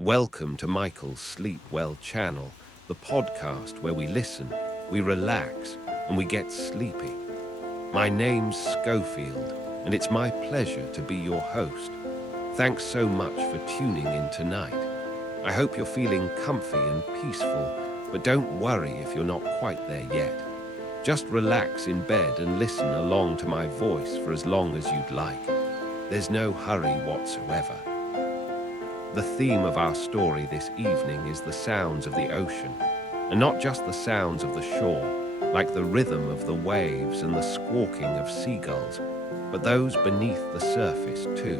Welcome to Michael's Sleep Well channel, the podcast where we listen, we relax, and we get sleepy. My name's Schofield, and it's my pleasure to be your host. Thanks so much for tuning in tonight. I hope you're feeling comfy and peaceful, but don't worry if you're not quite there yet. Just relax in bed and listen along to my voice for as long as you'd like. There's no hurry whatsoever. The theme of our story this evening is the sounds of the ocean, and not just the sounds of the shore, like the rhythm of the waves and the squawking of seagulls, but those beneath the surface too.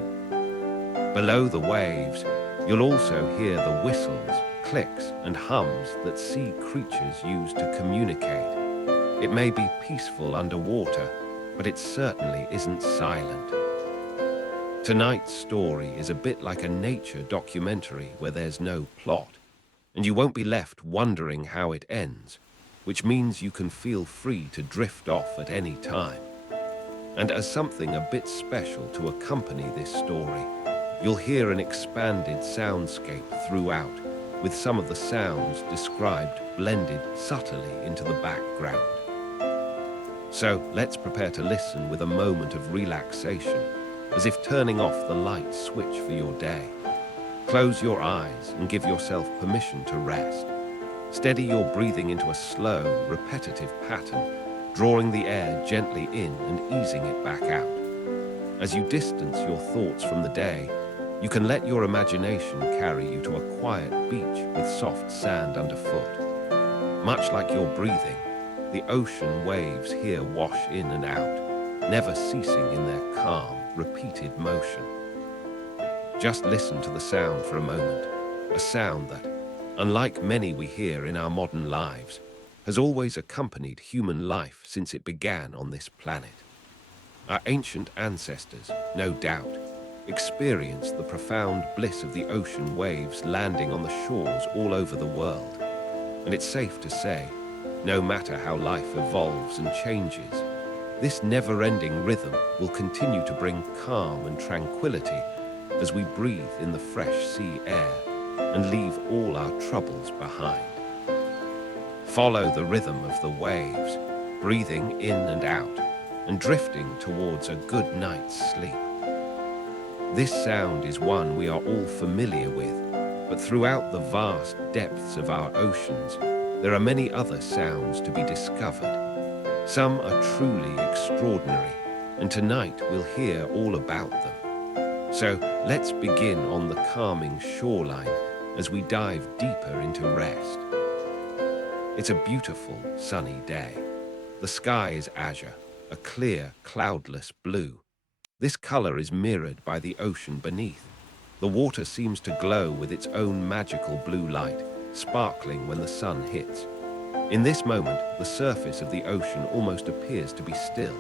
Below the waves, you'll also hear the whistles, clicks, and hums that sea creatures use to communicate. It may be peaceful underwater, but it certainly isn't silent. Tonight's story is a bit like a nature documentary where there's no plot, and you won't be left wondering how it ends, which means you can feel free to drift off at any time. And as something a bit special to accompany this story, you'll hear an expanded soundscape throughout, with some of the sounds described blended subtly into the background. So let's prepare to listen with a moment of relaxation, as if turning off the light switch for your day. Close your eyes and give yourself permission to rest. Steady your breathing into a slow, repetitive pattern, drawing the air gently in and easing it back out. As you distance your thoughts from the day, you can let your imagination carry you to a quiet beach with soft sand underfoot. Much like your breathing, the ocean waves here wash in and out, never ceasing in their calm, repeated motion. Just listen to the sound for a moment, a sound that, unlike many we hear in our modern lives, has always accompanied human life since it began on this planet. Our ancient ancestors, no doubt, experienced the profound bliss of the ocean waves landing on the shores all over the world. And it's safe to say, no matter how life evolves and changes, this never-ending rhythm will continue to bring calm and tranquility as we breathe in the fresh sea air and leave all our troubles behind. Follow the rhythm of the waves, breathing in and out, and drifting towards a good night's sleep. This sound is one we are all familiar with, but throughout the vast depths of our oceans, there are many other sounds to be discovered. Some are truly extraordinary, and tonight we'll hear all about them. So let's begin on the calming shoreline as we dive deeper into rest. It's a beautiful, sunny day. The sky is azure, a clear, cloudless blue. This color is mirrored by the ocean beneath. The water seems to glow with its own magical blue light, sparkling when the sun hits. In this moment, the surface of the ocean almost appears to be still.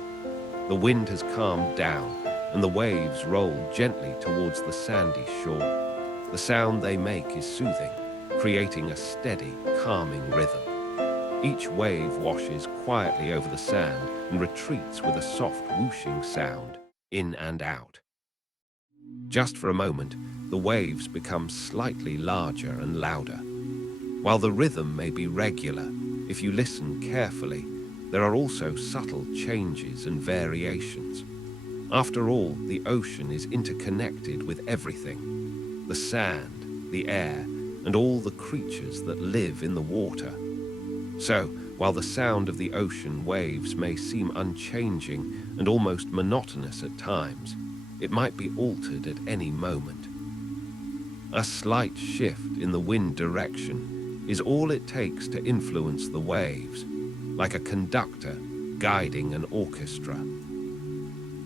The wind has calmed down, and the waves roll gently towards the sandy shore. The sound they make is soothing, creating a steady, calming rhythm. Each wave washes quietly over the sand and retreats with a soft whooshing sound, in and out. Just for a moment, the waves become slightly larger and louder. While the rhythm may be regular, if you listen carefully, there are also subtle changes and variations. After all, the ocean is interconnected with everything: the sand, the air, and all the creatures that live in the water. So, while the sound of the ocean waves may seem unchanging and almost monotonous at times, it might be altered at any moment. A slight shift in the wind direction is all it takes to influence the waves, like a conductor guiding an orchestra.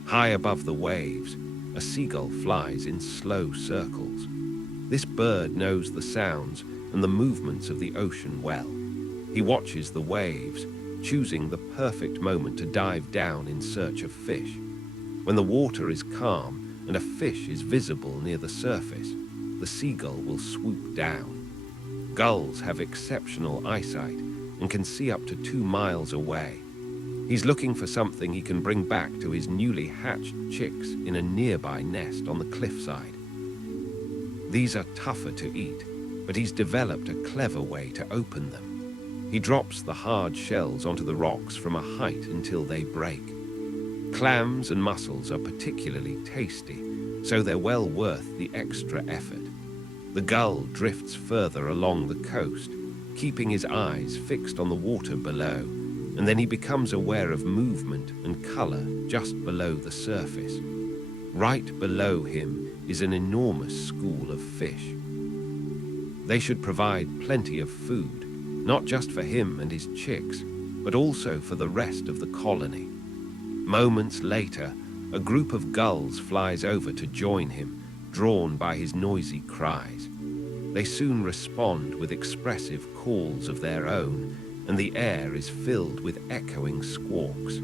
High above the waves, a seagull flies in slow circles. This bird knows the sounds and the movements of the ocean well. He watches the waves, choosing the perfect moment to dive down in search of fish. When the water is calm and a fish is visible near the surface, the seagull will swoop down. Gulls have exceptional eyesight and can see up to 2 miles away. He's looking for something he can bring back to his newly hatched chicks in a nearby nest on the cliffside. These are tougher to eat, but he's developed a clever way to open them. He drops the hard shells onto the rocks from a height until they break. Clams and mussels are particularly tasty, so they're well worth the extra effort. The gull drifts further along the coast, keeping his eyes fixed on the water below, and then he becomes aware of movement and color just below the surface. Right below him is an enormous school of fish. They should provide plenty of food, not just for him and his chicks, but also for the rest of the colony. Moments later, a group of gulls flies over to join him, drawn by his noisy cries. They soon respond with expressive calls of their own, and the air is filled with echoing squawks.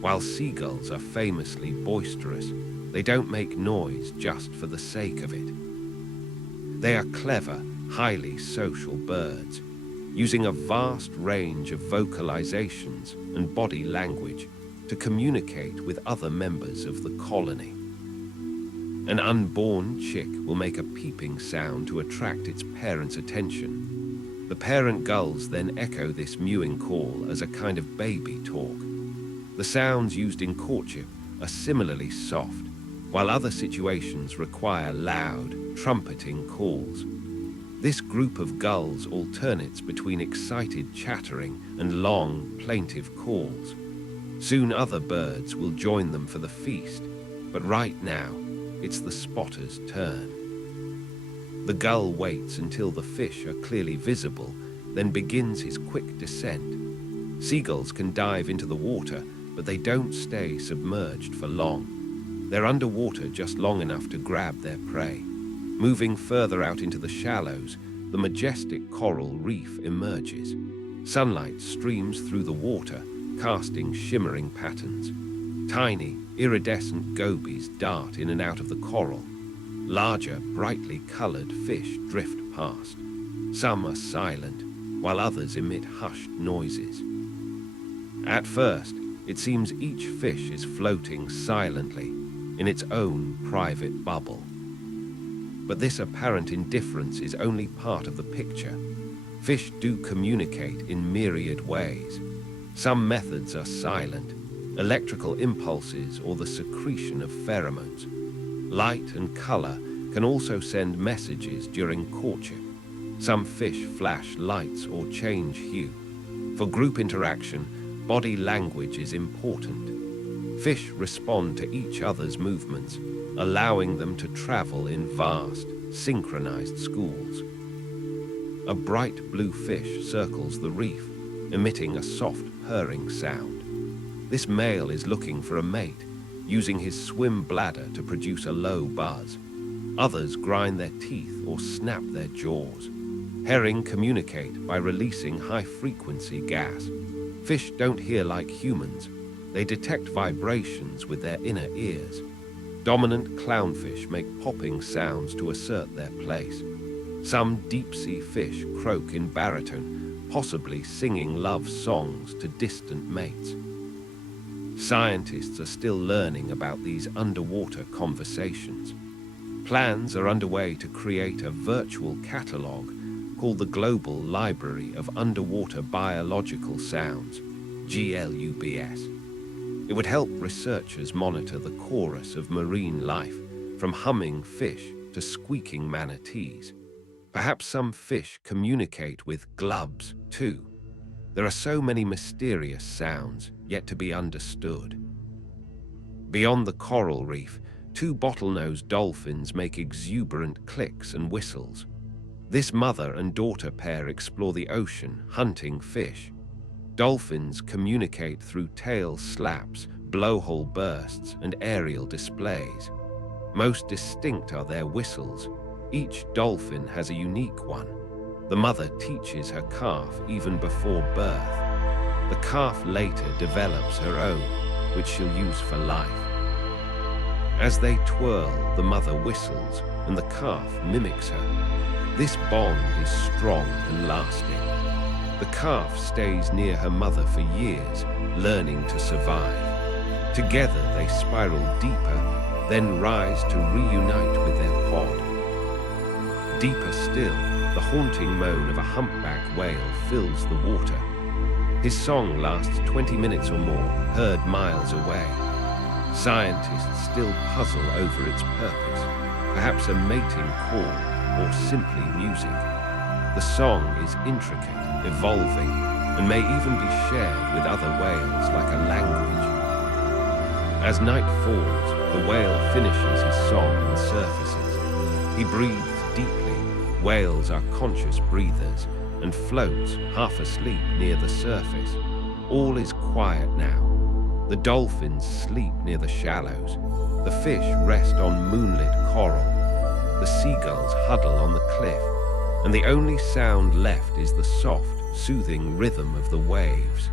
While seagulls are famously boisterous, they don't make noise just for the sake of it. They are clever, highly social birds, using a vast range of vocalizations and body language to communicate with other members of the colony. An unborn chick will make a peeping sound to attract its parents' attention. The parent gulls then echo this mewing call as a kind of baby talk. The sounds used in courtship are similarly soft, while other situations require loud, trumpeting calls. This group of gulls alternates between excited chattering and long, plaintive calls. Soon other birds will join them for the feast, but right now, it's the spotter's turn. The gull waits until the fish are clearly visible, then begins his quick descent. Seagulls can dive into the water, but they don't stay submerged for long. They're underwater just long enough to grab their prey. Moving further out into the shallows, the majestic coral reef emerges. Sunlight streams through the water, casting shimmering patterns. Tiny, iridescent gobies dart in and out of the coral. Larger, brightly colored fish drift past. Some are silent, while others emit hushed noises. At first, it seems each fish is floating silently in its own private bubble. But this apparent indifference is only part of the picture. Fish do communicate in myriad ways. Some methods are silent, electrical impulses or the secretion of pheromones. Light and color can also send messages during courtship. Some fish flash lights or change hue. For group interaction, body language is important. Fish respond to each other's movements, allowing them to travel in vast, synchronized schools. A bright blue fish circles the reef, emitting a soft purring sound. This male is looking for a mate, using his swim bladder to produce a low buzz. Others grind their teeth or snap their jaws. Herring communicate by releasing high-frequency gas. Fish don't hear like humans. They detect vibrations with their inner ears. Dominant clownfish make popping sounds to assert their place. Some deep-sea fish croak in baritone, possibly singing love songs to distant mates. Scientists are still learning about these underwater conversations. Plans are underway to create a virtual catalog called the Global Library of Underwater Biological Sounds, GLUBS. It would help researchers monitor the chorus of marine life, from humming fish to squeaking manatees. Perhaps some fish communicate with glubs, too. There are so many mysterious sounds yet to be understood. Beyond the coral reef, two bottlenose dolphins make exuberant clicks and whistles. This mother and daughter pair explore the ocean, hunting fish. Dolphins communicate through tail slaps, blowhole bursts, and aerial displays. Most distinct are their whistles. Each dolphin has a unique one. The mother teaches her calf even before birth. The calf later develops her own, which she'll use for life. As they twirl, the mother whistles, and the calf mimics her. This bond is strong and lasting. The calf stays near her mother for years, learning to survive. Together they spiral deeper, then rise to reunite with their pod. Deeper still, the haunting moan of a humpback whale fills the water. His song lasts 20 minutes or more, heard miles away. Scientists still puzzle over its purpose, perhaps a mating call or simply music. The song is intricate, evolving, and may even be shared with other whales like a language. As night falls, the whale finishes his song and surfaces. He breathes deeply. Whales are conscious breathers and floats, half asleep, near the surface. All is quiet now. The dolphins sleep near the shallows. The fish rest on moonlit coral. The seagulls huddle on the cliff, and the only sound left is the soft, soothing rhythm of the waves.